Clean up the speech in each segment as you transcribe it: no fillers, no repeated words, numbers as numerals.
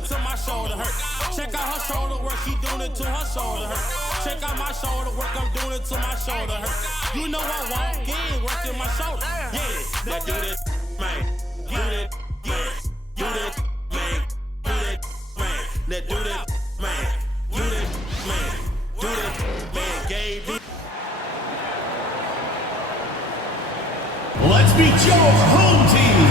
it till my shoulder hurt. Check out her shoulder work, she doing it till her shoulder hurt. Check out my shoulder work, I'm doing it till my shoulder hurt. You know I walk in, working my shoulder. Yeah, now do this, man. Do that, man. Do that, man. Do that, man. Now do that, man. Do that, man. Do that, man. Gave me. Let's meet your home team.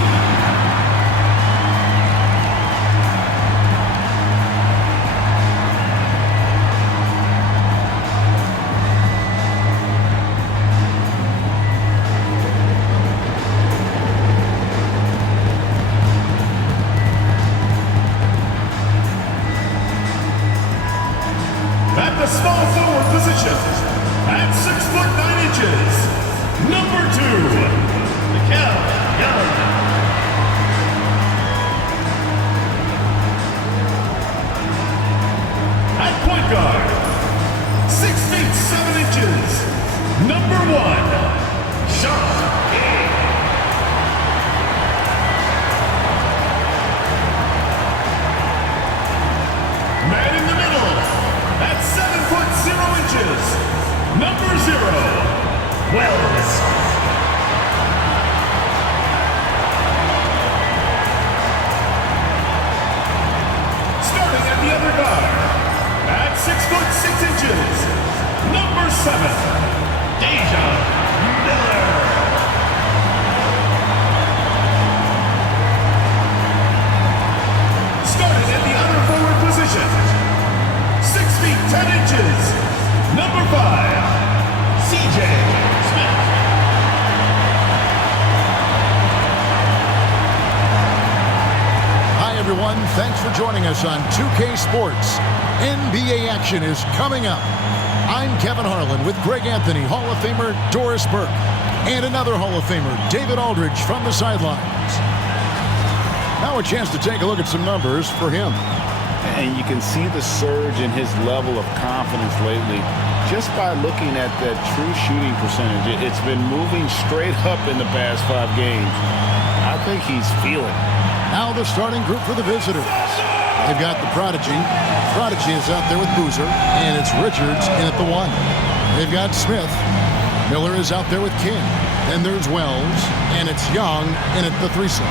At the small forward position, at 6'9", number 2. At point guard, 6 feet 7 inches, number 1, Sean. Man in the middle, at 7 foot 0 inches, number 0, Wells. The other guard, at 6 foot 6 inches, number 7, Basha Miller. Starting at the other forward position, 6 feet 10 inches, number 5, CJ Smith. Everyone, thanks for joining us on 2K Sports. NBA action is coming up. I'm Kevin Harlan with Greg Anthony, Hall of Famer Doris Burke, and another Hall of Famer, David Aldridge, from the sidelines. Now a chance to take a look at some numbers for him. And you can see the surge in his level of confidence lately just by looking at that true shooting percentage. It's been moving straight up in the past 5 games. I think he's feeling it. Now the starting group for the visitors. They've got the Prodigy. Prodigy is out there with Boozer, and it's Richards in at the 1. They've got Smith. Miller is out there with King. Then there's Wells, and it's Young in at the 3 slot.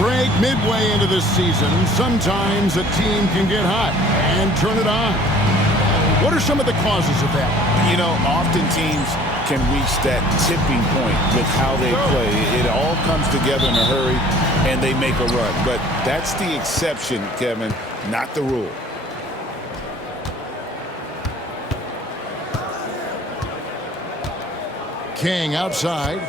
Greg, midway into this season, sometimes a team can get hot and turn it on. What are some of the causes of that? You know, often teams can reach that tipping point with how they play. It all comes together in a hurry, and they make a run. But that's the exception, Kevin, not the rule. King outside.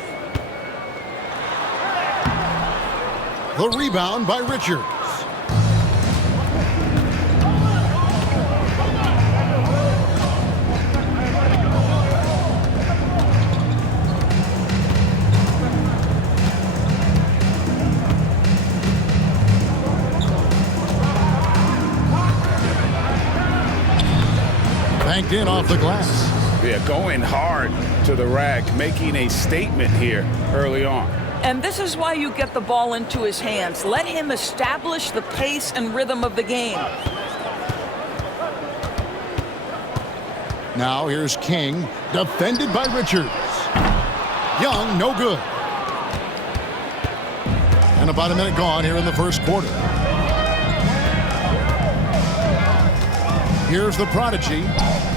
The rebound by Richards. Banked in off the glass. Yeah, going hard to the rack, making a statement here early on. And this is why you get the ball into his hands. Let him establish the pace and rhythm of the game. Now here's King, defended by Richards. Young, no good. And about a minute gone here in the first quarter. Here's the Prodigy.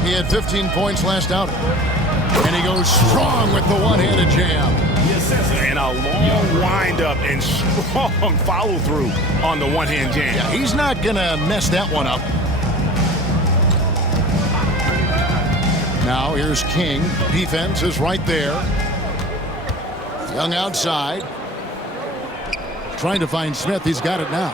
He had 15 points last outing. And he goes strong with the one-handed jam. And a long windup and strong follow-through on the one-hand jam. Yeah, he's not going to mess that one up. Now here's King. Defense is right there. Young outside. Trying to find Smith. He's got it now.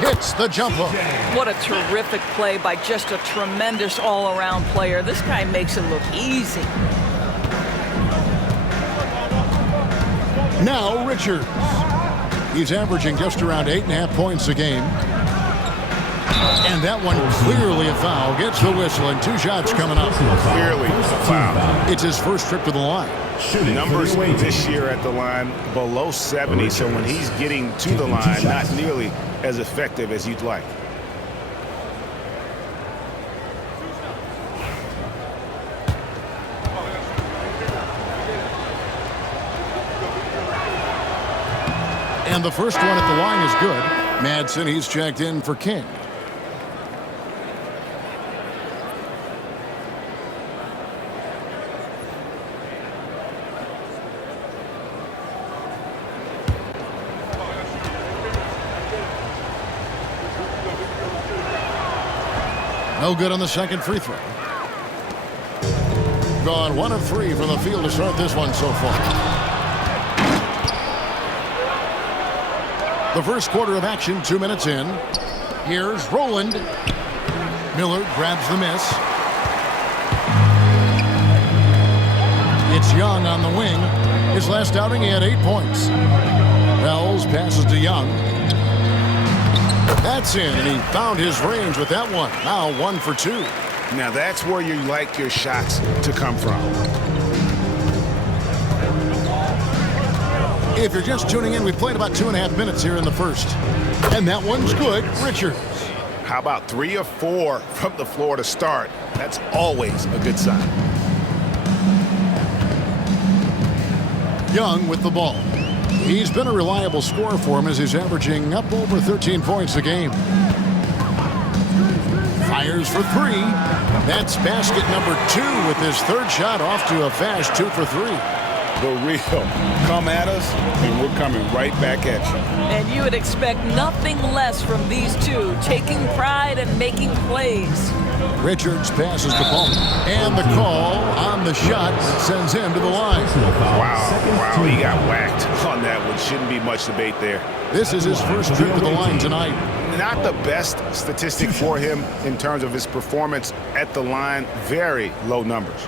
Hits the jump hook. What a terrific play by just a tremendous all-around player. This guy makes it look easy. Now Richards. He's averaging just around 8.5 points a game. And that one clearly a foul. Gets the whistle and 2 shots coming up. Clearly a foul. It's his first trip to the line. Numbers this year at the line below 70, so when he's getting to the line, not nearly as effective as you'd like. And the first one at the line is good. Madsen, he's checked in for King. No good on the second free throw. Gone 1 of 3 from the field to start this one so far. The first quarter of action, 2 minutes in. Here's Rowland. Miller grabs the miss. It's Young on the wing. His last outing, he had 8 points. Wells passes to Young. That's in, and he found his range with that one. Now 1 for 2. Now that's where you like your shots to come from. If you're just tuning in, we played about 2.5 minutes here in the first. And that one's good. Richards. How about 3 of 4 from the floor to start? That's always a good sign. Young with the ball. He's been a reliable scorer for him as he's averaging up over 13 points a game. Fires for 3. That's basket number 2 with his third shot off to a fast 2 for 3. The real come at us, and we're coming right back at you. And you would expect nothing less from these two, taking pride and making plays. Richards passes to Bowman. And the call on the shot that sends him to the line. Wow, he got whacked on that one. Shouldn't be much debate there. This is his first trip to the line tonight. Not the best statistic for him in terms of his performance at the line. Very low numbers.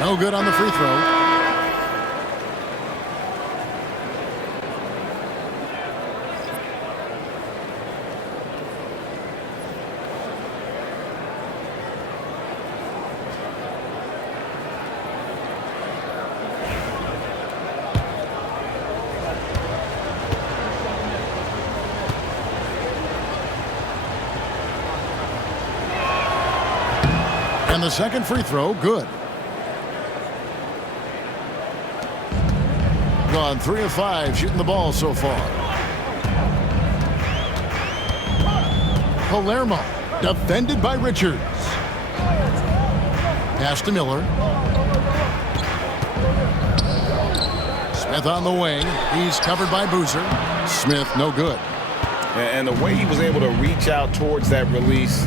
No good on the free throw. And the second free throw, good. Gone 3 of 5 shooting the ball so far. Palermo defended by Richards. Pass to Miller. Smith on the wing. He's covered by Boozer. Smith no good. And the way he was able to reach out towards that release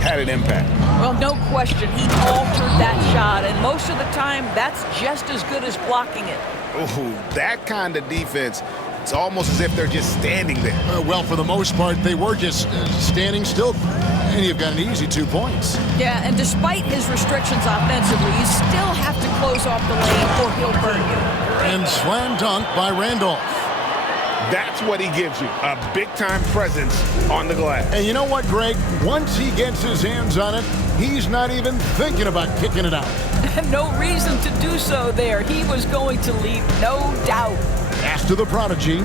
had an impact. Well, no question, he altered that shot, and most of the time, that's just as good as blocking it. Ooh, that kind of defense, it's almost as if they're just standing there. Well, for the most part, they were just standing still, and you've got an easy 2 points. Yeah, and despite his restrictions offensively, you still have to close off the lane or he'll burn you. And slam dunk by Randolph. That's what he gives you, a big-time presence on the glass. And you know what, Greg? Once he gets his hands on it, he's not even thinking about kicking it out. No reason to do so there. He was going to leave, no doubt. Pass to the prodigy.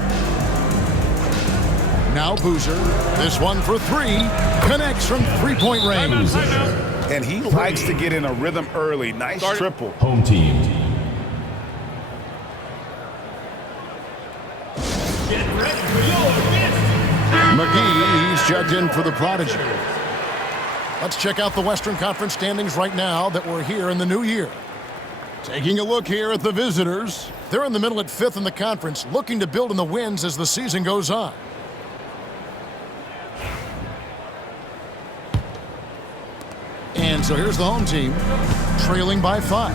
Now Boozer. This one for 3. Connects from 3-point range. And he likes to get in a rhythm early. Nice triple. Home team. McGee, he's checked in for the prodigy. Let's check out the Western Conference standings right now that we're here in the new year. Taking a look here at the visitors. They're in the middle at 5th in the conference, looking to build in the wins as the season goes on. And so here's the home team, trailing by 5.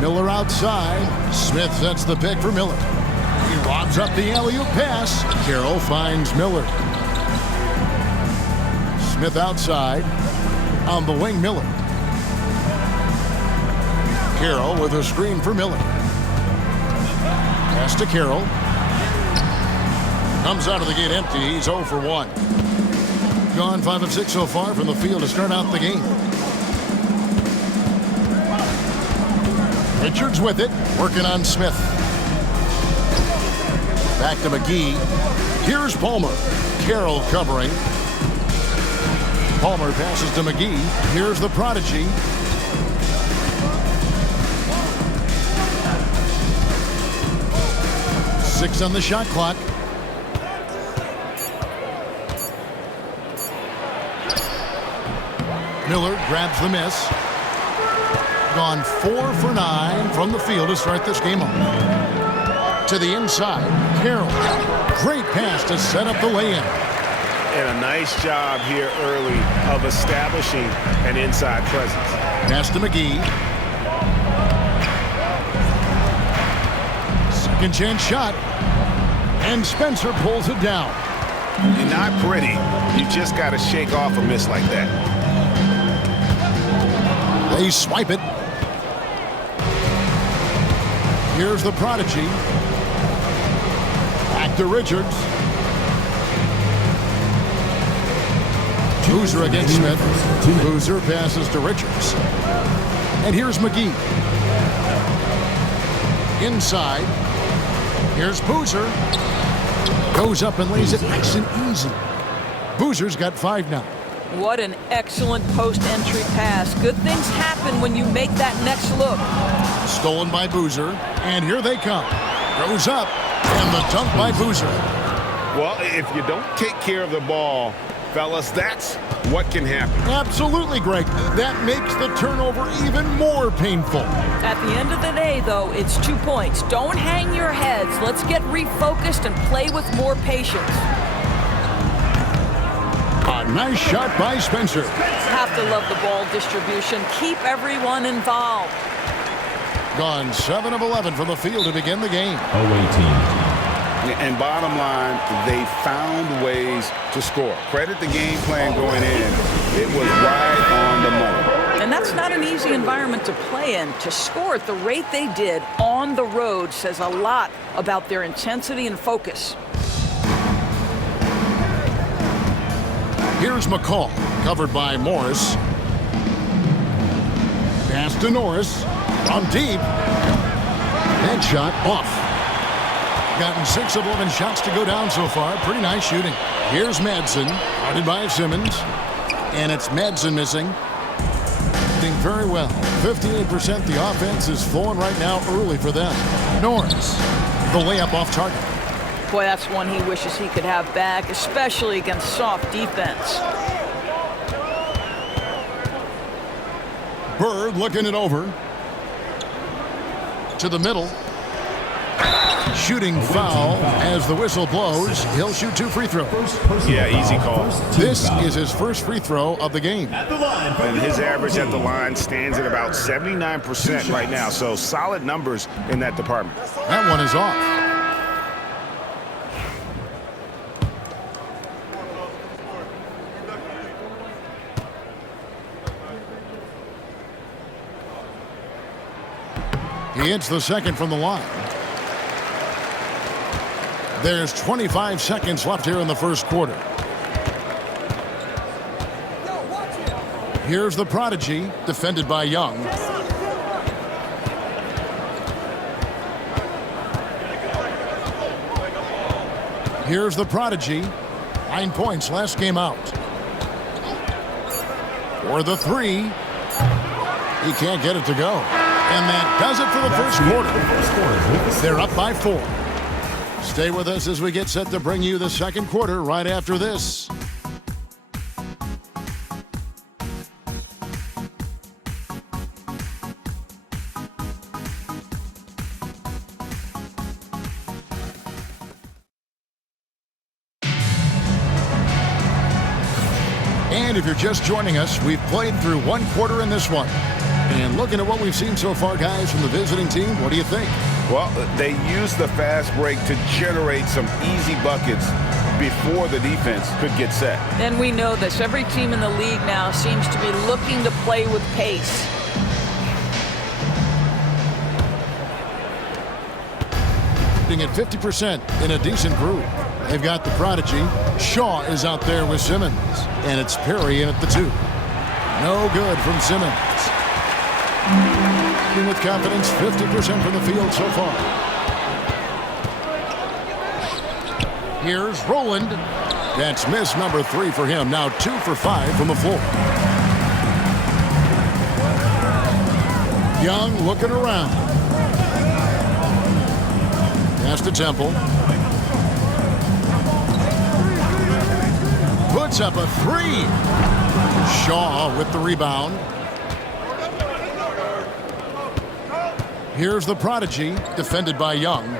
Miller outside. Smith sets the pick for Miller. He lobs up the alley-oop pass. Carroll finds Miller. Smith outside. On the wing, Miller. Carroll with a screen for Miller. Pass to Carroll. Comes out of the gate empty. He's 0 for 1. Gone 5 of 6 so far from the field to start out the game. Richards with it, working on Smith. Back to McGee. Here's Palmer. Carroll covering. Palmer passes to McGee. Here's the prodigy. Six on the shot clock. Miller grabs the miss. Gone 4 for 9 from the field to start this game off. To the inside, Carroll. Great pass to set up the lay-in. And a nice job here early of establishing an inside presence. Pass to McGee. Second chance shot. And Spencer pulls it down. You're not pretty. You just got to shake off a miss like that. They swipe it. Here's the prodigy. Back to Richards. Boozer against Smith. Boozer passes to Richards. And here's McGee. Inside. Here's Boozer. Goes up and lays it nice and easy. Boozer's got 5 now. What an excellent post-entry pass. Good things happen when you make that next look. Stolen by Boozer. And here they come. Goes up. And the dunk by Boozer. Well, if you don't take care of the ball, fellas, that's what can happen. Absolutely, Greg. That makes the turnover even more painful. At the end of the day, though, it's 2 points. Don't hang your heads. Let's get refocused and play with more patience. A nice shot by Spencer. Have to love the ball distribution. Keep everyone involved. Gone 7 of 11 from the field to begin the game. Away team. And bottom line, they found ways to score. Credit the game plan going in. It was right on the money. And that's not an easy environment to play in. To score at the rate they did on the road says a lot about their intensity and focus. Here's McCall, covered by Morris. Pass to Norris. On deep. Headshot off. Gotten 6 of 11 shots to go down so far. Pretty nice shooting. Here's Madsen, guarded by Simmons. And it's Madsen missing. Doing very well. 58% the offense is flowing right now early for them. Norris, the layup off target. Boy, that's one he wishes he could have back, especially against soft defense. Bird looking it over. To the middle. Shooting foul as the whistle blows. He'll shoot 2 free throws. Yeah, easy call. This is his first free throw of the game. And his average at the line stands at about 79% right now. So solid numbers in that department. That one is off. He hits the second from the line. There's 25 seconds left here in the first quarter. Here's the prodigy, defended by Young. Here's the prodigy. 9 points last game out. For the 3. He can't get it to go. And that does it for the first quarter. They're up by 4. Stay with us as we get set to bring you the second quarter right after this. And if you're just joining us, we've played through 1 quarter in this one. And looking at what we've seen so far, guys, from the visiting team, what do you think? Well, they used the fast break to generate some easy buckets. before the defense could get set. And we know this. Every team in the league now seems to be looking to play with pace. At 50% in a decent group. They've got the prodigy. Shaw is out there with Simmons. And it's Perry in at the 2. No good from Simmons. With confidence, 50% from the field so far. Here's Rowland. That's miss number 3 for him. Now 2 for 5 from the floor. Young looking around. Pass to Temple. Puts up a 3. Shaw with the rebound. Here's the prodigy, defended by Young.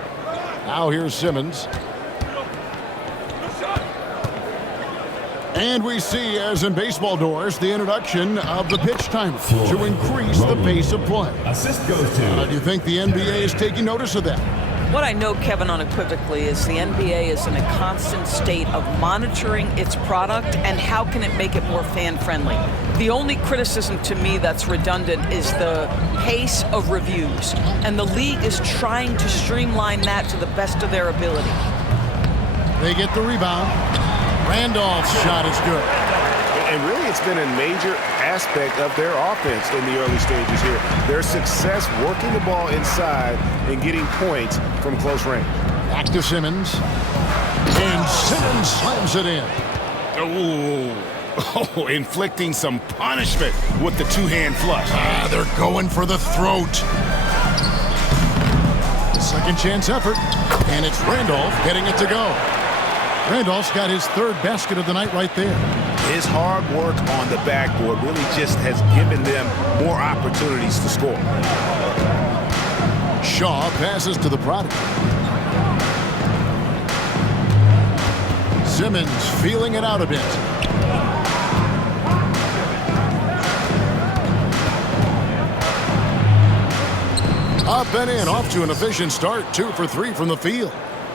Now here's Simmons. And we see, as in baseball doors, the introduction of the pitch timer to increase the pace of play. Assist goes to. Do you think the NBA is taking notice of that? What I know, Kevin, unequivocally, is the NBA is in a constant state of monitoring its product and how can it make it more fan-friendly. The only criticism to me that's redundant is the pace of reviews, and the league is trying to streamline that to the best of their ability. They get the rebound. Randolph's shot is good. And really, it's been a major aspect of their offense in the early stages here. Their success working the ball inside and getting points from close range. Back to Simmons. And Simmons slams it in. Oh, inflicting some punishment with the two-hand flush. They're going for the throat. Second chance effort. And it's Randolph getting it to go. Randolph's got his 3rd basket of the night right there. His hard work on the backboard really just has given them more opportunities to score. Shaw passes to the prodigy. Simmons feeling it out a bit. Up and in, off to an efficient start. 2 for 3 from the field.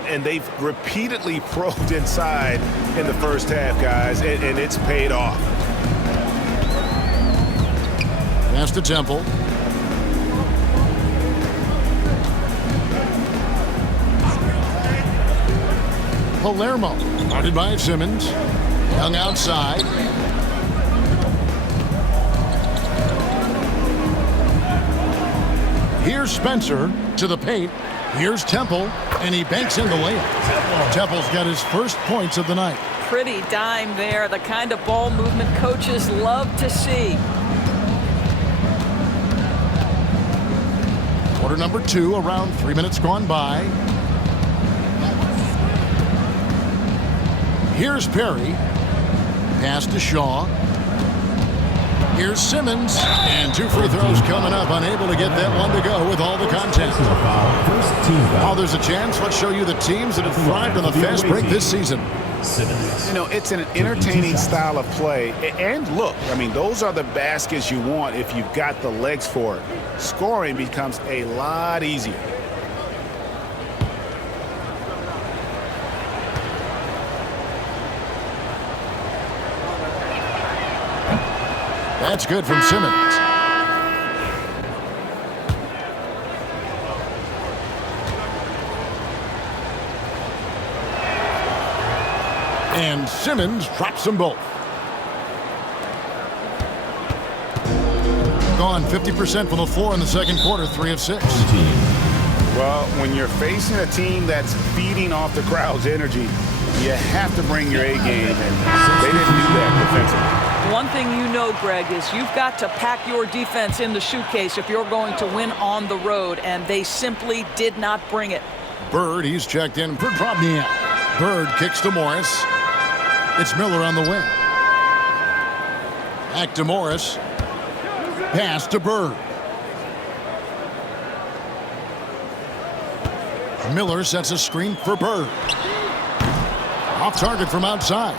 And they've repeatedly probed inside in the first half, guys, and it's paid off. Pass to Temple. Palermo, guarded by Simmons. Young outside. Here's Spencer to the paint. Here's Temple, and he banks in the layup. Temple's got his first points of the night. Pretty dime there, the kind of ball movement coaches love to see. Quarter number 2, around 3 minutes gone by. Here's Perry. Pass to Shaw. Here's Simmons. And 2 free throws coming up. Unable to get that one to go with all the content. Oh, there's a chance. Let's show you the teams that have thrived on the fast break this season. You know, it's an entertaining style of play. And look, I mean, those are the baskets you want if you've got the legs for it. Scoring becomes a lot easier. That's good from Simmons. And Simmons drops them both. Gone 50% from the floor in the second quarter, 3 of 6. Well, when you're facing a team that's feeding off the crowd's energy, you have to bring your A game, and they didn't do that defensively. One thing you know, Greg, is you've got to pack your defense in the suitcase if you're going to win on the road, and they simply did not bring it. Bird, he's checked in for Drobniak. Bird kicks to Morris. It's Miller on the wing. Back to Morris. Pass to Bird. Miller sets a screen for Bird. Off target from outside.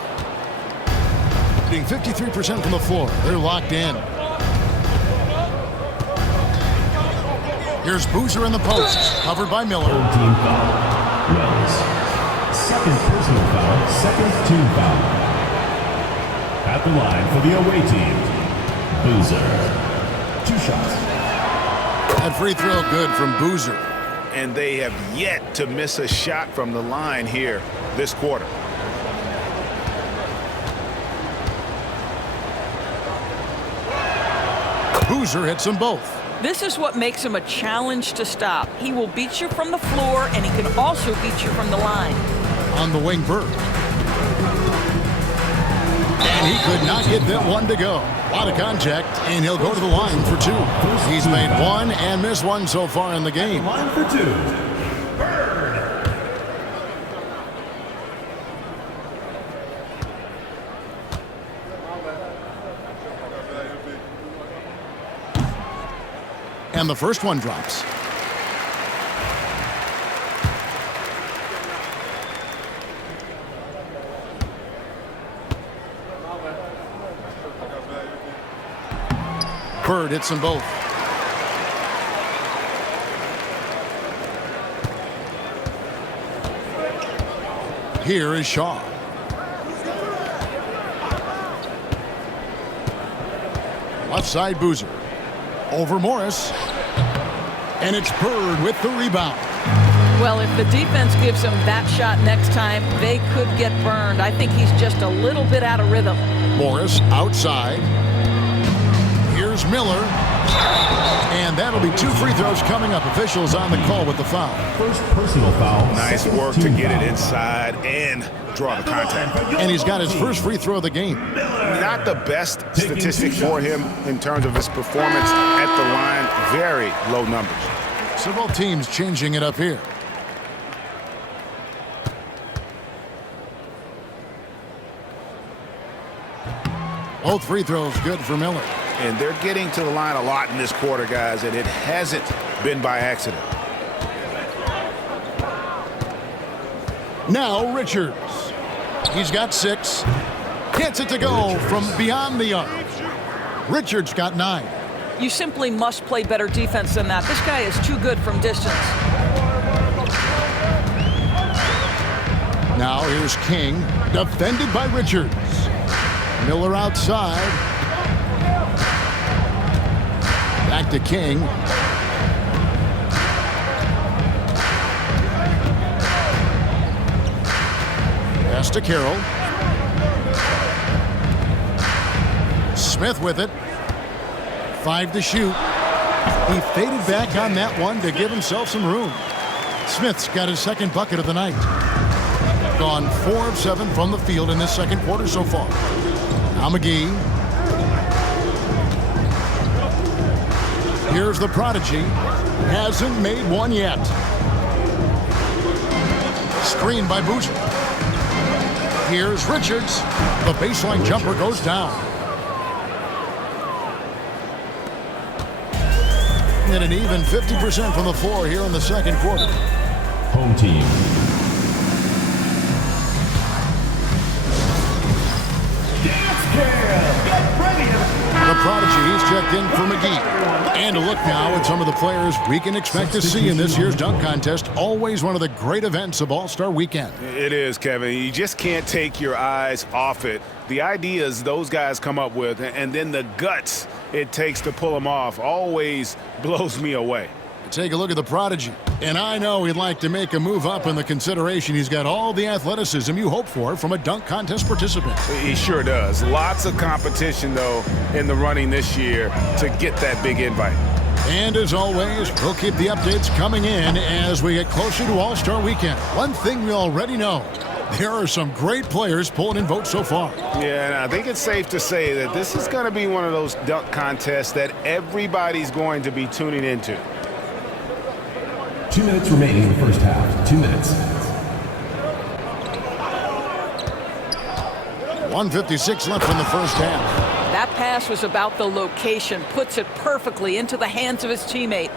Hitting 53% from the floor. They're locked in. Here's Boozer in the post. Covered by Miller. second personal foul, second team foul. At the line for the away team, Boozer. 2 shots. That free throw good from Boozer. And they have yet to miss a shot from the line here this quarter. Boozer hits them both. This is what makes him a challenge to stop. He will beat you from the floor, and he can also beat you from the line. On the wing, Bird. And he could not get that one to go. A lot of contact, and he'll go to the line for 2. He's made 1 and missed 1 so far in the game. Line for 2. Bird. And the first one drops. Bird hits them both. Here is Shaw. Left side, Boozer. Over Morris. And it's Bird with the rebound. Well, if the defense gives him that shot next time, they could get burned. I think he's just a little bit out of rhythm. Morris outside. Here's Miller. And that'll be 2 free throws coming up. Officials on the call with the foul. First personal foul. Nice work to get it inside and draw the contact. And he's got his first free throw of the game. Not the best statistic for him in terms of his performance at the line. Very low numbers. Several teams changing it up here. Both free throws good for Miller. And they're getting to the line a lot in this quarter, guys, and it hasn't been by accident. Now Richards. He's got 6. Gets it to go from beyond the arc. Richards got 9. You simply must play better defense than that. This guy is too good from distance. Now here's King, defended by Richards. Miller outside. Back to King. Pass to Carroll. Smith with it. 5 to shoot. He faded back on that one to give himself some room. Smith's got his second bucket of the night. Gone 4 of 7 from the field in this second quarter so far. Now McGee. Here's the prodigy. Hasn't made one yet. Screened by Boozer. Here's Richards. The baseline jumper goes down. And an even 50% from the floor here in the second quarter. Home team. The prodigy, he's checked in for McGee. And a look now at some of the players we can expect to see in this year's dunk contest. Always one of the great events of All-Star Weekend. It is, Kevin. You just can't take your eyes off it. The ideas those guys come up with, and then the guts it takes to pull them off, always blows me away. Take a look at the prodigy. And I know he'd like to make a move up in the consideration. He's got all the athleticism you hope for from a dunk contest participant. He sure does. Lots of competition, though, in the running this year to get that big invite. And as always, we'll keep the updates coming in as we get closer to All-Star Weekend. One thing we already know, there are some great players pulling in votes so far. Yeah, and I think it's safe to say that this is going to be one of those dunk contests that everybody's going to be tuning into. 2 minutes remaining in the first half. 2 minutes. 1:56 left in the first half. That pass was about the location, puts it perfectly into the hands of his teammate.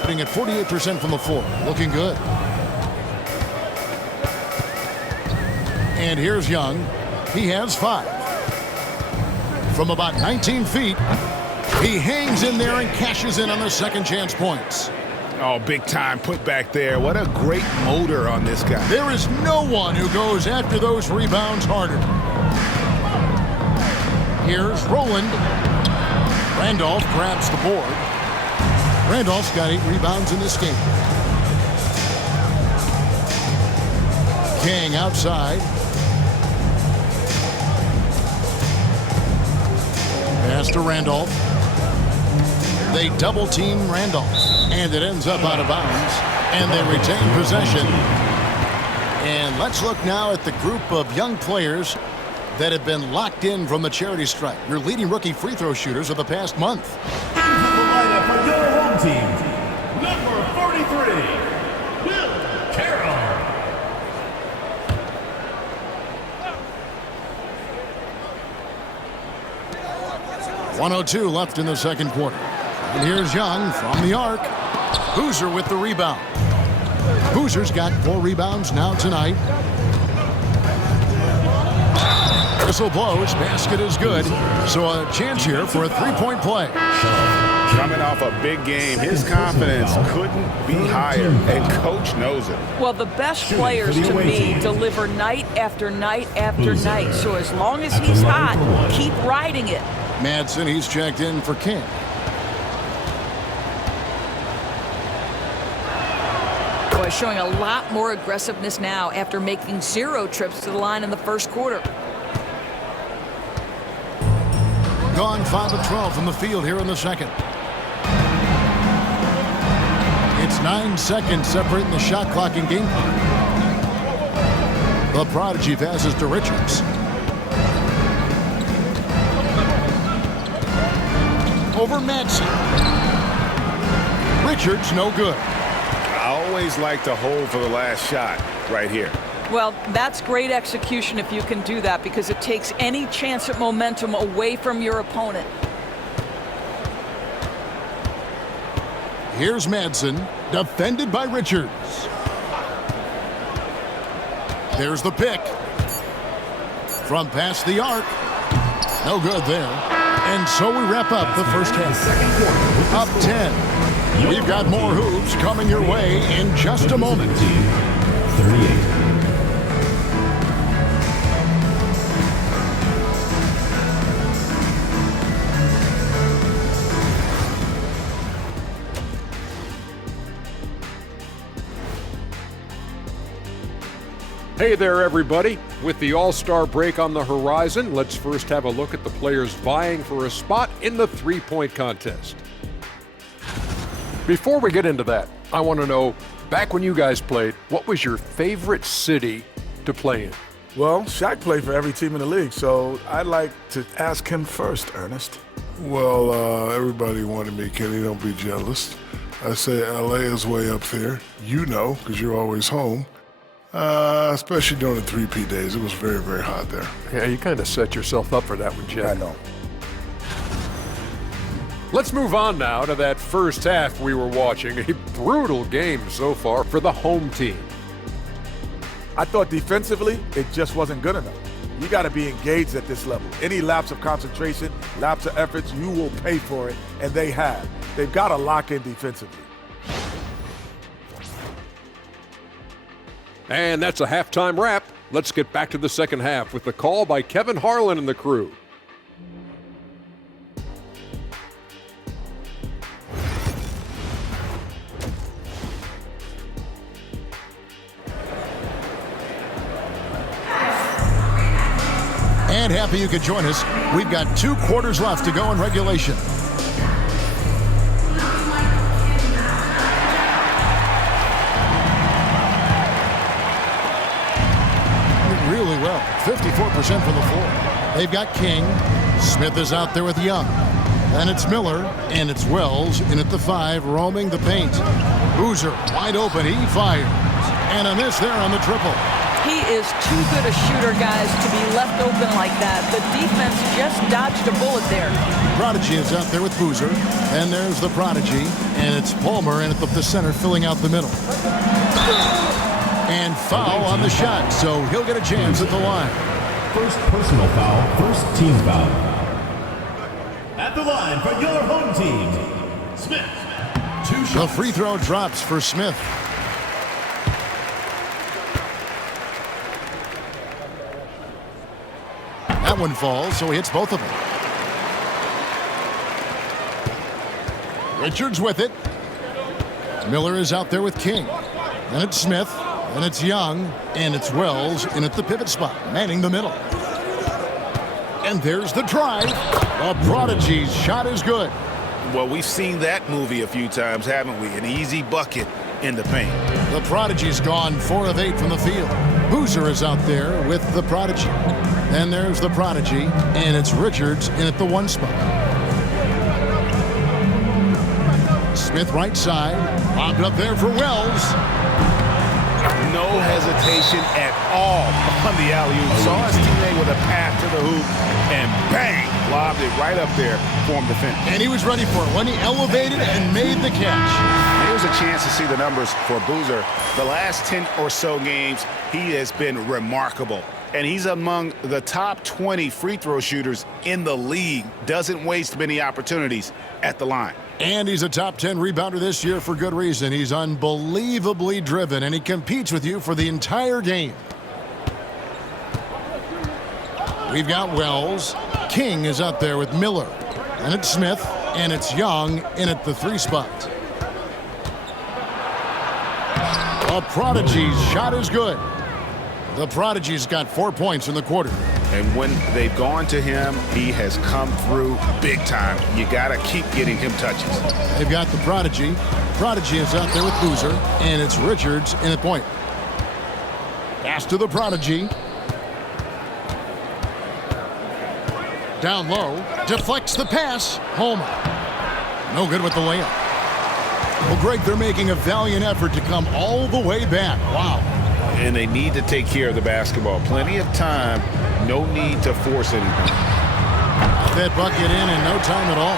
Putting at 48% from the floor. Looking good. And here's Young. He has 5. From about 19 feet, he hangs in there and cashes in on the second chance points. Oh, big time put back there. What a great motor on this guy. There is no one who goes after those rebounds harder. Here's Rowland. Randolph grabs the board. Randolph's got 8 rebounds in this game. King outside. Pass to Randolph. They double team Randolph, and it ends up out of bounds, and they retain possession. And let's look now at the group of young players that have been locked in from the charity stripe. Your leading rookie free throw shooters of the past month. Into the lineup for your home team, number 43, Will Carroll. .102 left in the second quarter. And here's Young from the arc. Boozer with the rebound. Boozer's got 4 rebounds now tonight. Whistle blows, basket is good. So a chance here for a 3-point play. Coming off a big game, his confidence couldn't be higher, and coach knows it. Well, the best players to me deliver night after night after night. So as long as he's hot, keep riding it. Madsen, he's checked in for King. Boy, showing a lot more aggressiveness now after making 0 trips to the line in the first quarter. Gone 5 of 12 from the field here in the second. It's 9 seconds separating the shot clock and game clock. The Prodigy passes to Richards. Over Madsen. Richards, no good. I always like to hold for the last shot right here. Well, that's great execution if you can do that, because it takes any chance at momentum away from your opponent. Here's Madsen, defended by Richards. There's the pick. From past the arc. No good there. And so we wrap up the first half. Up 10. We've got more hoops coming your way in just a moment. 38. Hey there, everybody. With the All-Star break on the horizon, let's first have a look at the players vying for a spot in the three-point contest. Before we get into that, I want to know, back when you guys played, what was your favorite city to play in? Well, Shaq played for every team in the league, so I'd like to ask him first, Ernest. Well, everybody wanted me, Kenny, don't be jealous. I say LA is way up there. You know, because you're always home. Especially during the 3P days. It was very, very hot there. Yeah, you kind of set yourself up for that one, Jack. I know. Let's move on now to that first half we were watching. A brutal game so far for the home team. I thought defensively, it just wasn't good enough. You got to be engaged at this level. Any lapse of concentration, lapse of efforts, you will pay for it, and they have. They've got to lock in defensively. And that's a halftime wrap. Let's get back to the second half with the call by Kevin Harlan and the crew. And happy you could join us. We've got 2 quarters left to go in regulation. Really well, 54% from the floor. They've got King. Smith is out there with Young. Then it's Miller, and it's Wells in at the 5, roaming the paint. Boozer wide open, he fires. And a miss there on the triple. He is too good a shooter, guys, to be left open like that. The defense just dodged a bullet there. Prodigy is out there with Boozer. And there's the Prodigy. And it's Palmer in at the center, filling out the middle. And foul on the shot, so he'll get a chance at the line. First personal foul, first team foul. At the line for your home team, Smith. The free throw drops for Smith. That one falls, so he hits both of them. Richards with it. Miller is out there with King. Then it's Smith. Then it's Young. And it's Wells in at the pivot spot, manning the middle. And there's the drive. The Prodigy's shot is good. Well, we've seen that movie a few times, haven't we? An easy bucket in the paint. The Prodigy's gone 4 of 8 from the field. Boozer is out there with the Prodigy. Then there's the Prodigy, and it's Richards in at the 1 spot. Smith right side, lobbed up there for Wells. No hesitation at all on the alley-oop. Saw his teammate with a pass to the hoop, and bang, lobbed it right up there for him to finish. And he was ready for it when he elevated and made the catch. Here's a chance to see the numbers for Boozer. The last 10 or so games, he has been remarkable. And he's among the top 20 free throw shooters in the league. Doesn't waste many opportunities at the line. And he's a top 10 rebounder this year for good reason. He's unbelievably driven, and he competes with you for the entire game. We've got Wells. King is out there with Miller. And it's Smith, and it's Young in at the 3 spot. A Prodigy's shot is good. The Prodigy's got 4 points in the quarter. And when they've gone to him, he has come through big time. You got to keep getting him touches. They've got the Prodigy. Prodigy is out there with Boozer, and it's Richards in at point. Pass to the Prodigy. Down low, deflects the pass. Home. No good with the layup. Well, Greg, they're making a valiant effort to come all the way back. Wow. And they need to take care of the basketball. Plenty of time. No need to force anything. That bucket in no time at all.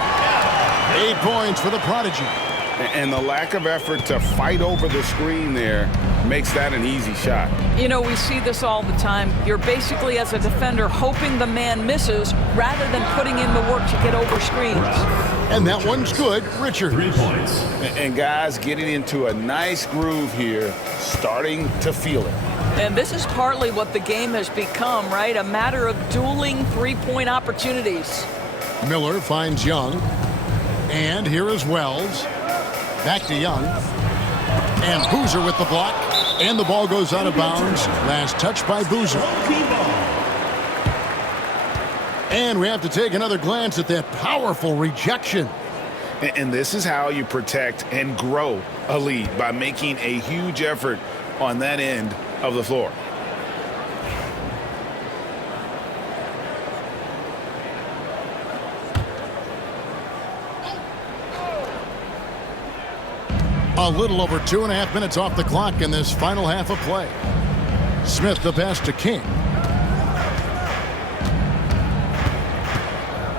8 points for the Prodigy. And the lack of effort to fight over the screen there makes that an easy shot. You know, we see this all the time. You're basically, as a defender, hoping the man misses rather than putting in the work to get over screens. And that one's good. Richards. 3 points. And guys getting into a nice groove here, starting to feel it. And this is partly what the game has become, right? A matter of dueling three-point opportunities. Miller finds Young. And here is Wells. Back to Young. And Boozer with the block. And the ball goes out of bounds. Last touch by Boozer. And we have to take another glance at that powerful rejection. And this is how you protect and grow a lead, by making a huge effort on that end of the floor. A little over 2.5 minutes off the clock in this final half of play. Smith the pass to King.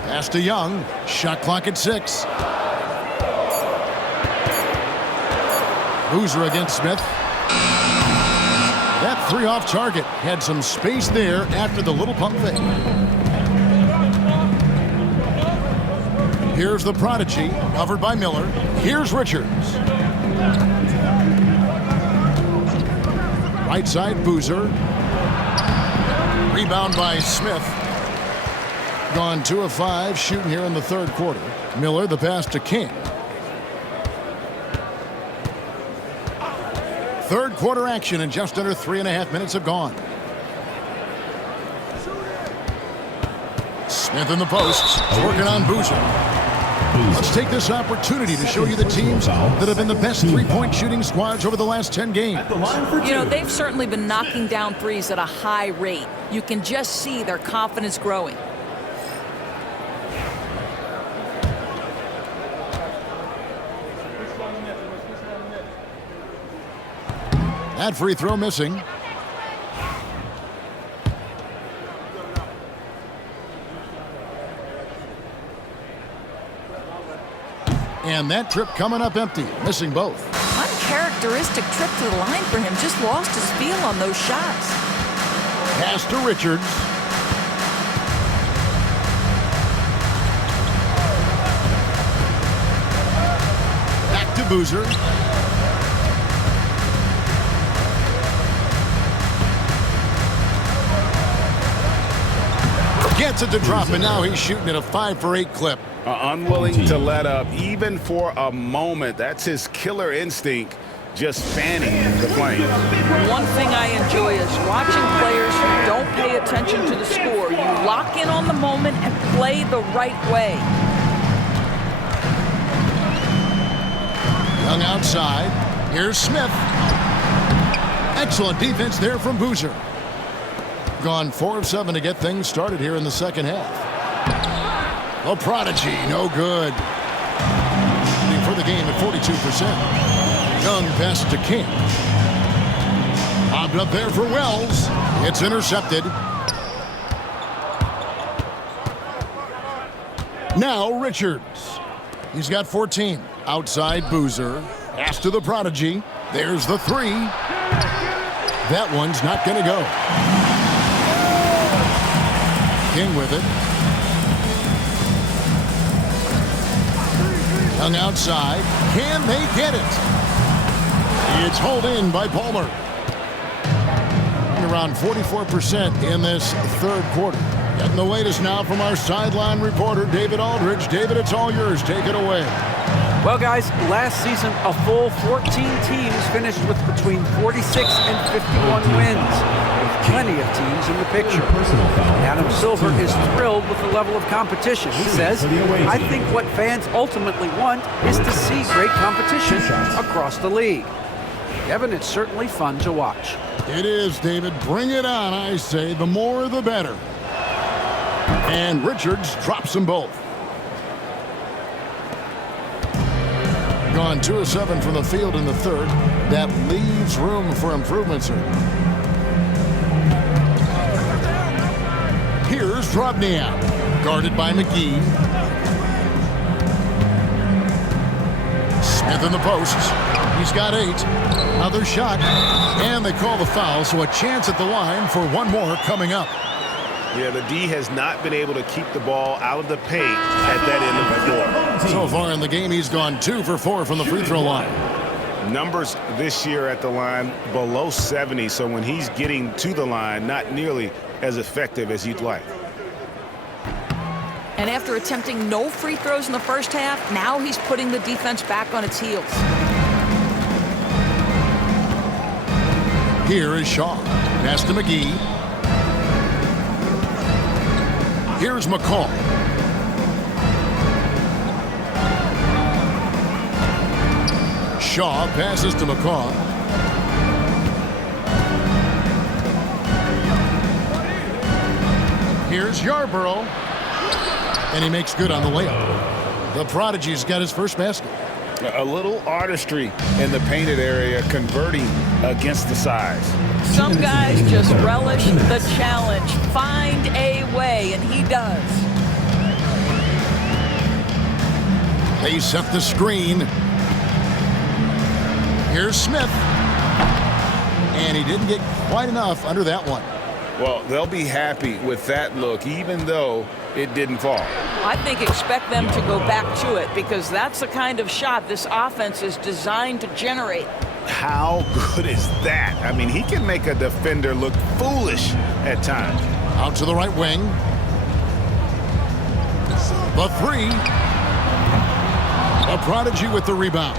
Pass to Young. Shot clock at 6. Boozer against Smith. That 3 off target. Had some space there after the little pump fake. Here's the Prodigy, covered by Miller. Here's Richards. Right side, Boozer. Rebound by Smith. Gone 2 of 5, shooting here in the third quarter. Miller, the pass to King. Third quarter action, and just under 3.5 minutes have gone. Smith in the post, working on Boozer. Let's take this opportunity to show you the teams that have been the best three-point shooting squads over the last 10 games. You know, they've certainly been knocking down threes at a high rate. You can just see their confidence growing. That free throw missing. And that trip coming up empty, missing both. Uncharacteristic trip to the line for him. Just lost his feel on those shots. Pass to Richards. Back to Boozer. Gets it to drop, and now he's shooting at a 5 for 8 clip. Unwilling to let up, even for a moment. That's his killer instinct, just fanning the flame. One thing I enjoy is watching players who don't pay attention to the score. You lock in on the moment and play the right way. Young outside. Here's Smith. Excellent defense there from Boozer. Gone 4 of 7 to get things started here in the second half. A prodigy, no good. For the game at 42%. Young pass to King. Bobbed up there for Wells. It's intercepted. Now Richards. He's got 14. Outside Boozer. Pass to the prodigy. There's the 3. That one's not going to go. King with it. Young outside. Can they get it? It's hauled in by Palmer. Around 44% in this third quarter. Getting the latest now from our sideline reporter, David Aldridge. David, it's all yours. Take it away. Well, guys, last season, a full 14 teams finished with between 46 and 51 wins, with plenty of teams in the picture. Adam Silver is thrilled with the level of competition. He says, I think what fans ultimately want is to see great competition across the league. Kevin, it's certainly fun to watch. It is, David. Bring it on, I say. The more, the better. And Richards drops them both. Gone 2 of 7 from the field in the third. That leaves room for improvement, sir. Here's Drobniak, guarded by McGee. Smith in the posts. He's got 8. Another shot. And they call the foul, so a chance at the line for one more coming up. Yeah, the D has not been able to keep the ball out of the paint at that end of the floor. So far in the game, he's gone 2 for 4 from the free throw line. Numbers this year at the line below 70, so when he's getting to the line, not nearly as effective as you'd like. And after attempting no free throws in the first half, now he's putting the defense back on its heels. Here is Shaw. Pass to McGee. Here's McCall. Shaw passes to McCall. Here's Yarborough. And he makes good on the layup. The prodigy's got his first basket. A little artistry in the painted area, converting against the size. Some guys just relish the challenge. Find a way, and he does. They set the screen. Here's Smith. And he didn't get quite enough under that one. Well, they'll be happy with that look, even though it didn't fall. I think expect them to go back to it, because that's the kind of shot this offense is designed to generate. How good is that? I mean, he can make a defender look foolish at times. Out to the right wing. The 3. A prodigy with the rebound.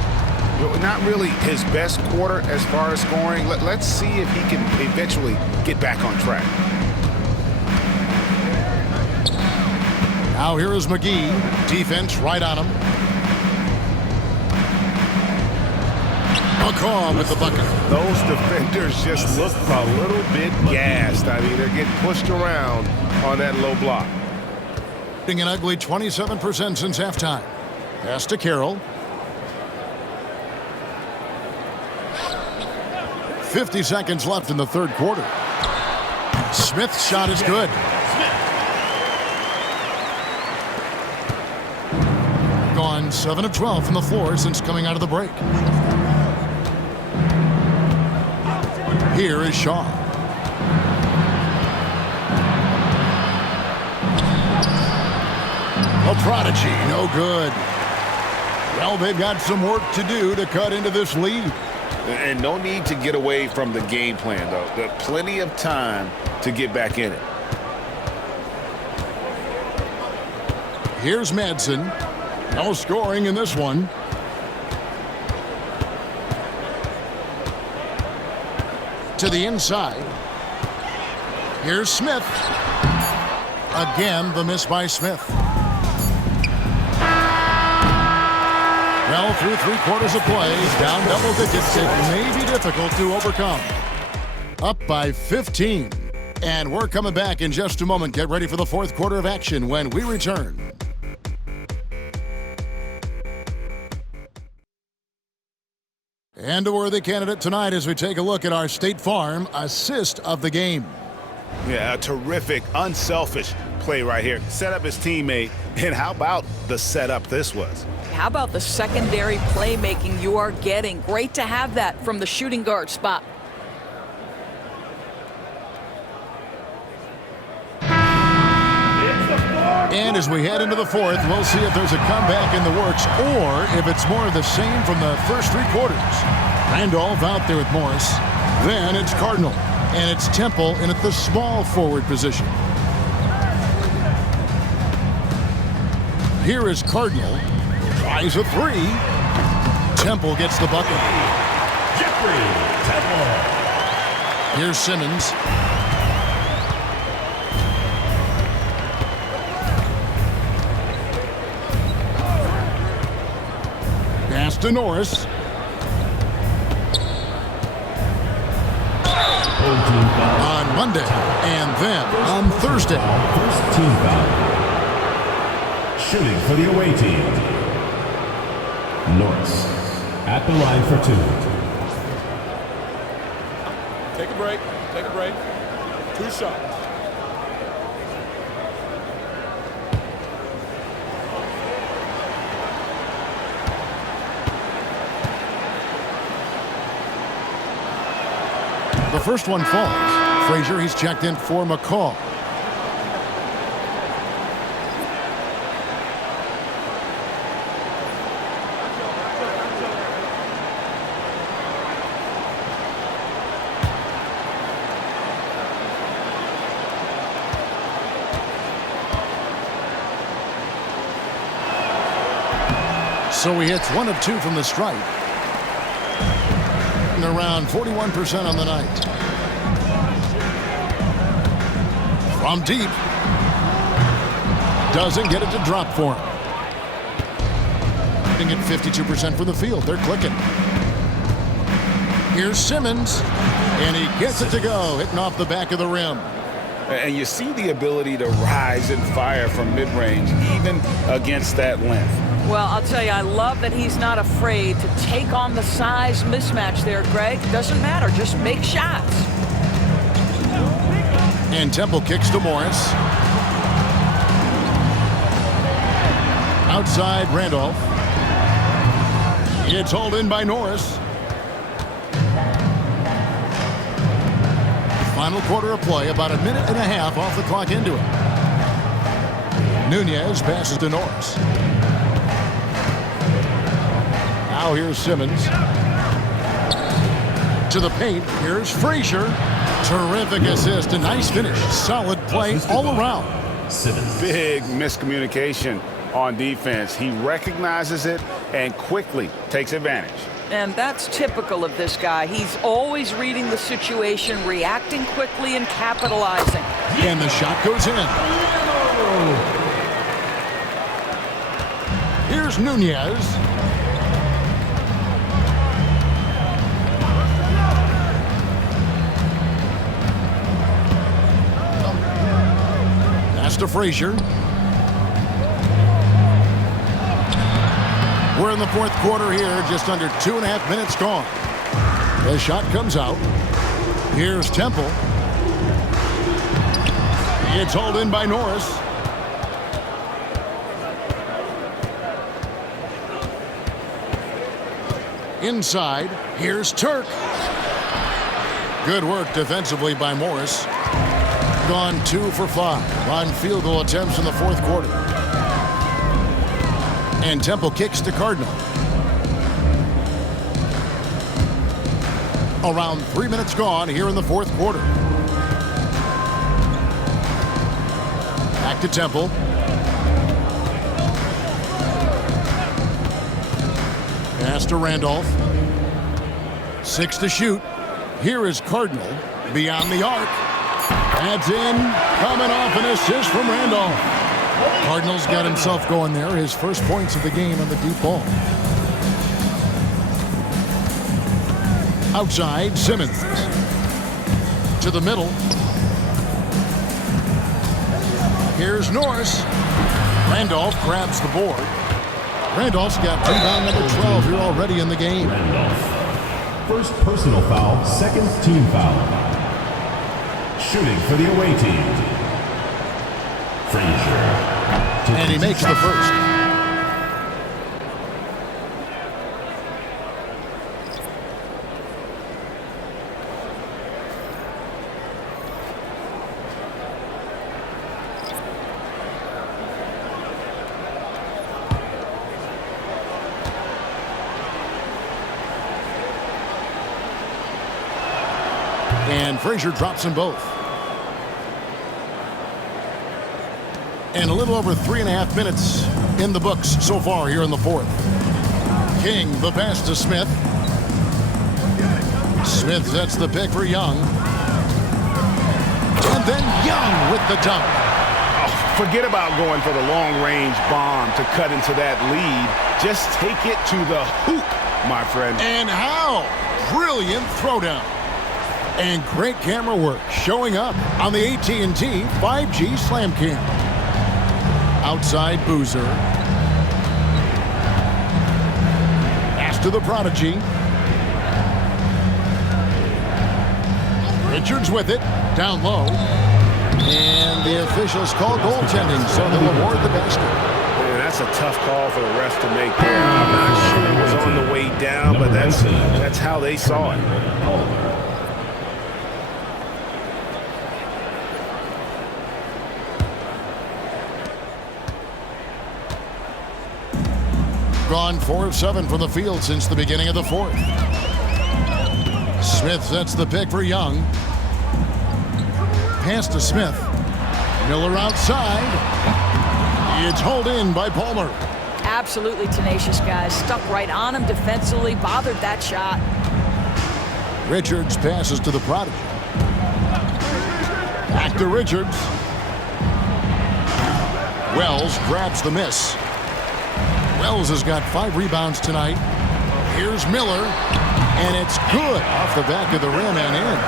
Not really his best quarter as far as scoring. Let's see if he can eventually get back on track. Now here is McGee. Defense right on him. McCall with the bucket. Those defenders just look a little bit gassed. I mean, they're getting pushed around on that low block. An ugly 27% since halftime. Pass to Carroll. 50 seconds left in the third quarter. Smith's shot is good. Gone 7 of 12 from the floor since coming out of the break. Here is Shaw. A prodigy, no good. Well, they've got some work to do to cut into this lead. And no need to get away from the game plan, though. There's plenty of time to get back in it. Here's Madsen. No scoring in this one. To the inside. Here's Smith. Again, the miss by Smith. Well, through 3/4 of play, down double digits, it may be difficult to overcome. Up by 15. And we're coming back in just a moment. Get ready for the 4th quarter of action when we return. And a worthy candidate tonight as we take a look at our State Farm assist of the game. Yeah, a terrific, unselfish play right here. Set up his teammate, and how about the setup this was? How about the secondary playmaking you are getting? Great to have that from the shooting guard spot. And as we head into the 4th, we'll see if there's a comeback in the works or if it's more of the same from the first 3 quarters. Randolph out there with Morris. Then it's Cardinal. And it's Temple in at the small forward position. Here is Cardinal. Tries a 3. Temple gets the bucket. Jeffrey Temple. Here's Simmons. Pass to Norris. On Monday and then on Thursday. First team foul. Shooting for the away team. Norris at the line for 2. Take a break. Take a break. 2 shots. The first one falls. Frazier, he's checked in for McCall. So he hits 1 of 2 from the stripe. Around 41% on the night. From deep. Doesn't get it to drop for him. Hitting at 52% from the field. They're clicking. Here's Simmons. And he gets it to go. Hitting off the back of the rim. And you see the ability to rise and fire from mid-range, even against that length. Well, I'll tell you, I love that he's not afraid to take on the size mismatch there, Greg. Doesn't matter. Just make shots. And Temple kicks to Morris. Outside Randolph. It's hauled in by Norris. Final quarter of play, about a minute and a half off the clock into it. Nunez passes to Norris. Now here's Simmons. To the paint. Here's Frazier. Terrific assist. A nice finish. Solid play all around. Simmons. Big miscommunication on defense. He recognizes it and quickly takes advantage. And that's typical of this guy. He's always reading the situation, reacting quickly, and capitalizing. And the shot goes in. Here's Nunez. Pass to Frazier. We're in the 4th quarter here, just under 2.5 minutes gone. The shot comes out. Here's Temple. It's hauled in by Norris. Inside, here's Turk. Good work defensively by Morris. Gone 2 for 5 on field goal attempts in the 4th quarter. And Temple kicks to Cardinal. Around 3 minutes gone here in the fourth quarter. Back to Temple. Pass to Randolph. 6 to shoot. Here is Cardinal beyond the arc. Adds in, coming off an assist from Randolph. Cardinal's got himself going there. His first points of the game on the deep ball. Outside, Simmons. To the middle. Here's Norris. Randolph grabs the board. Randolph's got rebound number 12 here already in the game. Randolph. First personal foul, second team foul. Shooting for the away team. Frazier. And he makes the first. And Frazier drops them both. And a little over 3.5 minutes in the books so far here in the fourth. King, the pass to Smith. Smith sets the pick for Young. And then Young with the dunk. Oh, forget about going for the long-range bomb to cut into that lead. Just take it to the hoop, my friend. And how brilliant throwdown. And great camera work showing up on the AT&T 5G Slam Cam. Outside Boozer. Pass to the prodigy. Richards with it, down low. And the officials call goaltending, so they'll award the basket. Man, that's a tough call for the refs to make there. I'm not sure it was on the way down, but that's how they saw it. Gone 4 of 7 from the field since the beginning of the fourth. Smith sets the pick for Young. Pass to Smith. Miller outside. It's hauled in by Palmer. Absolutely tenacious, guys. Stuck right on him defensively, bothered that shot. Richards passes to the prodigy. Back to Richards. Wells grabs the miss. Wells has got 5 rebounds tonight. Here's Miller, and it's good off the back of the rim and in.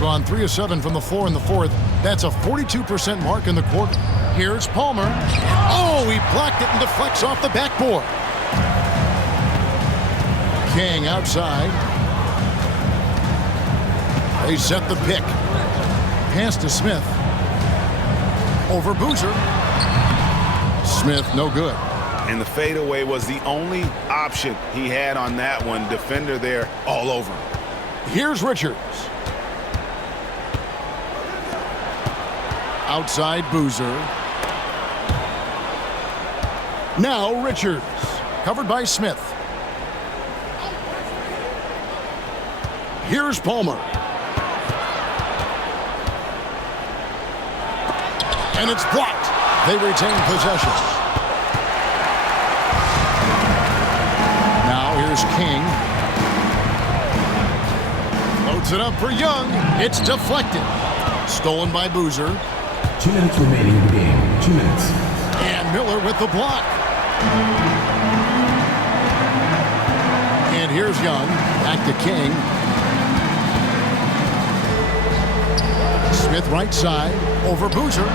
Gone 3 of 7 from the floor in the fourth. That's a 42% mark in the quarter. Here's Palmer. Oh, he blocked it and deflects off the backboard. King outside. They set the pick. Pass to Smith. Over Boozer. Smith, no good. And the fadeaway was the only option he had on that one. Defender there all over. Here's Richards. Outside Boozer. Now Richards. Covered by Smith. Here's Palmer. And it's blocked. They retain possession. Now here's King. Loads it up for Young. It's deflected. Stolen by Boozer. 2 minutes remaining in the game. 2 minutes. And Miller with the block. And here's Young. Back to King. Smith right side. Over Boozer.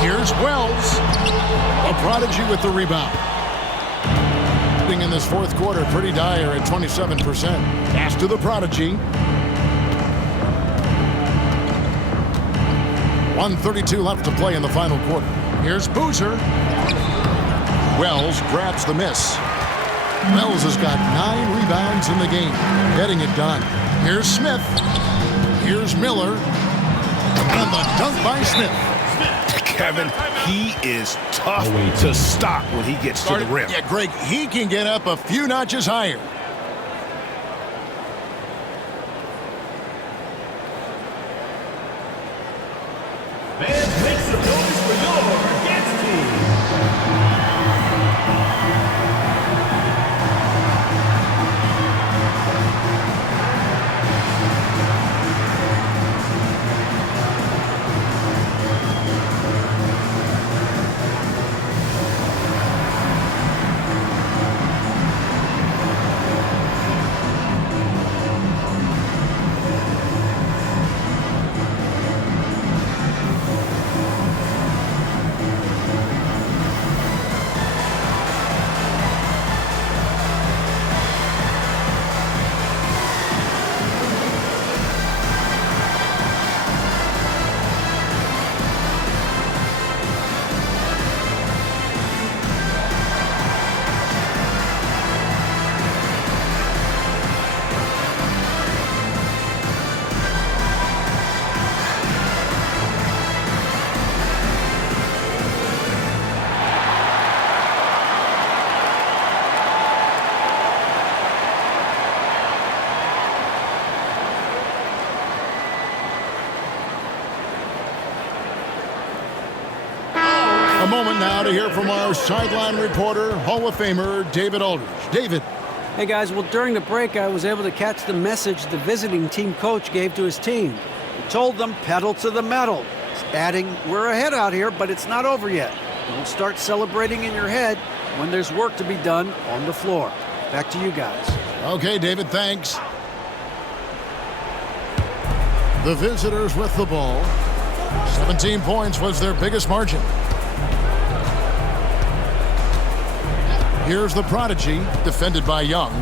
Here's Wells. A prodigy with the rebound. In this fourth quarter, pretty dire at 27%. Pass to the prodigy. 1:32 left to play in the final quarter. Here's Boozer. Wells grabs the miss. Wells has got 9 rebounds in the game, getting it done. Here's Smith. Here's Miller. And the dunk by Smith. Kevin, he is tough to stop when he gets to the rim. Yeah, Greg, he can get up a few notches higher. Fans, make some noise for your dance team. A moment now to hear from our sideline reporter, Hall of Famer David Aldridge. David. Hey guys, well during the break I was able to catch the message the visiting team coach gave to his team. He told them pedal to the metal, adding, we're ahead out here, but it's not over yet. Don't start celebrating in your head when there's work to be done on the floor. Back to you guys. Okay, David, thanks. The visitors with the ball. 17 points was their biggest margin. Here's the prodigy, defended by Young.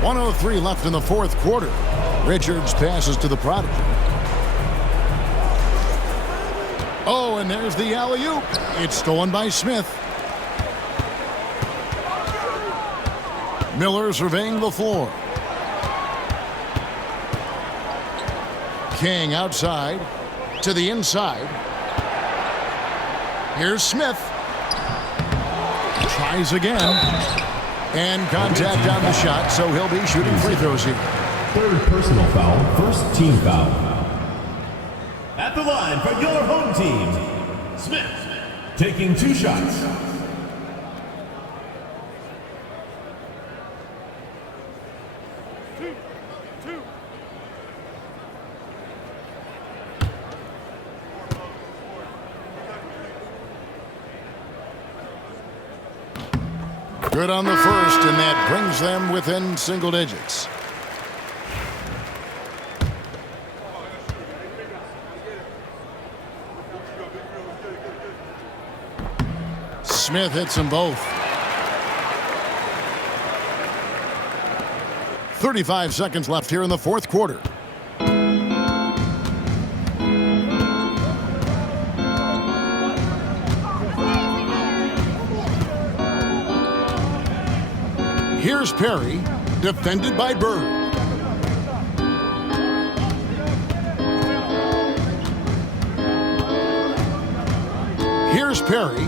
1:03 left in the fourth quarter. Richards passes to the prodigy. Oh, and there's the alley-oop. It's stolen by Smith. Miller surveying the floor. King outside to the inside. Here's Smith. Tries again. And contact on the shot, so he'll be shooting free throws here. Third personal foul, first team foul. At the line for your home team, Smith, taking 2 shots. Good on the first, and that brings them within single digits. Smith hits them both. 35 seconds left here in the fourth quarter. Here's Perry, defended by Bird. Here's Perry.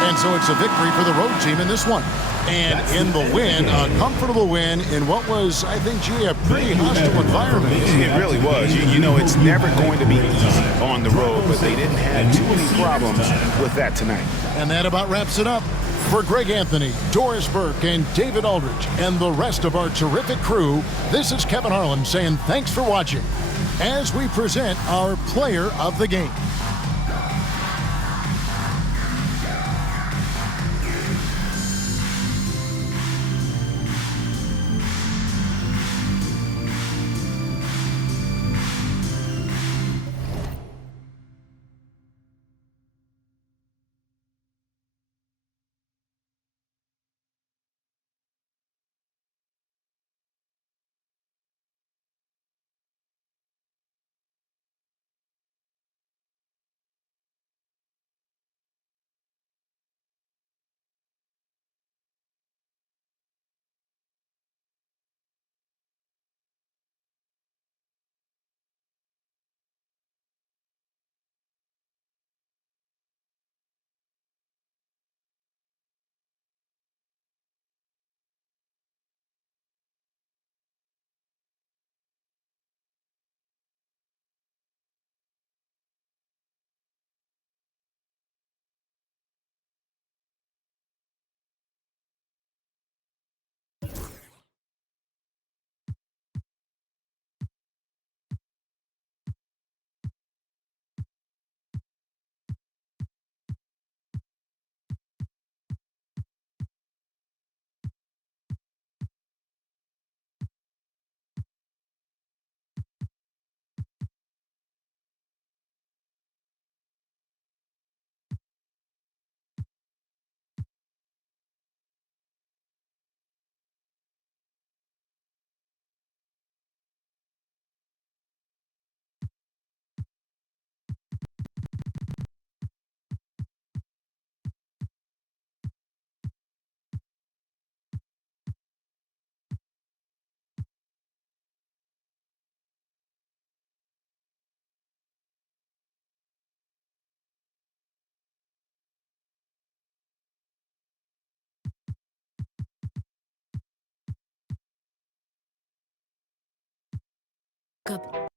And so it's a victory for the road team in this one. And in the win, a comfortable win in what was, I think, gee, a pretty hostile environment. It really was. You know, it's never going to be easy on the road, but they didn't have too many problems with that tonight. And that about wraps it up. For Greg Anthony, Doris Burke, and David Aldridge, and the rest of our terrific crew, this is Kevin Harlan saying thanks for watching as we present our player of the game. Cup.